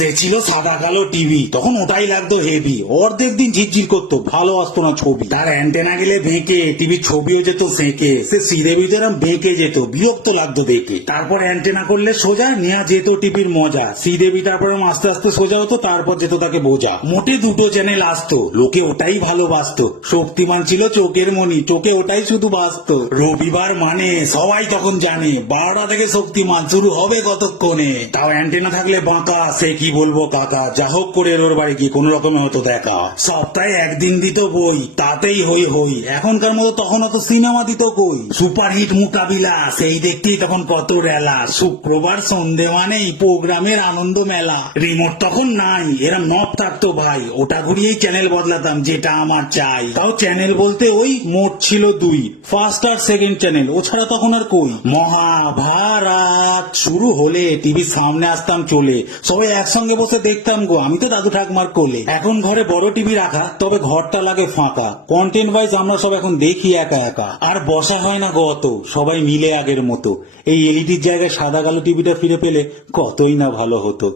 সে ছিল সাদা কালো টিভি, তখন ওটাই লাগতো হেভি, অর্ধেক দিন ঝিরঝির করতো, ভালো আসতো না ছবি। তার অ্যান্টেনা গেলে বেঁকে, টিভির ছবিও যেত সেঁকে, সে শ্রীদেবীতে এরম বেঁকে যেত, বিরক্ত লাগতো দেখে। তারপর অ্যান্টেনা করলে সোজা নেওয়া যেত টিভির মজা, শ্রীদেবী তারপর আস্তে আস্তে সোজা হতো, তারপর যেত তাকে বোঝা। মোটে দুটো চ্যানেল আসতো, লোকে ওটাই ভালোবাসতো। শক্তিমান ছিল চোখের মনি, চোখে ওটাই শুধু বাসতো। রবিবার মানে সবাই তখন জানে 12টা থেকে শক্তিমান শুরু হবে কতক্ষণে। তাও অ্যান্টেনা থাকলে বাঁকা, সে কি বলবো কাকা, যা হোক করে এলোর বাড়ি গিয়ে কোনো রকমে হতো দেখা। সপ্তাহে একদিন দিত বই, তাতেই হই হই। এখনকার মতো তখন অত সিনেমা দিত কই। সুপারহিট মোকাবিলা, সেই দেখতেই তখন কত রেলা। শুক্রবার সন্ধে মানেই প্রোগ্রামের আনন্দ মেলা। রিমোট তখন নাই, এরা নব থাকতো ভাই, ওটা ঘুরিয়েই চ্যানেল বদলাতাম যেটা আমার চাই। তাও চ্যানেল বলতে ওই মোট ছিল দুই, ফার্স্ট আর সেকেন্ড চ্যানেল, ও ছাড়া তখন আর কই। মহাভারত শুরু হলে টিভির সামনে আসতাম চলে, সবাই একসঙ্গে বসে দেখতাম গো, আমি তো দাদু ঠাকুমার কোলে। এখন ঘরে বড় টিভি রাখা, তবে ঘরটা লাগে ফাঁকা। কন্টেন্ট ওয়াইজ আমরা সব এখন দেখি একা একা, আর বসা হয় না গো অত, সবাই মিলে আগের মতো। এই এলইডির জায়গায় সাদা কালো টিভিটা ফিরে পেলে কতই না ভালো হতো।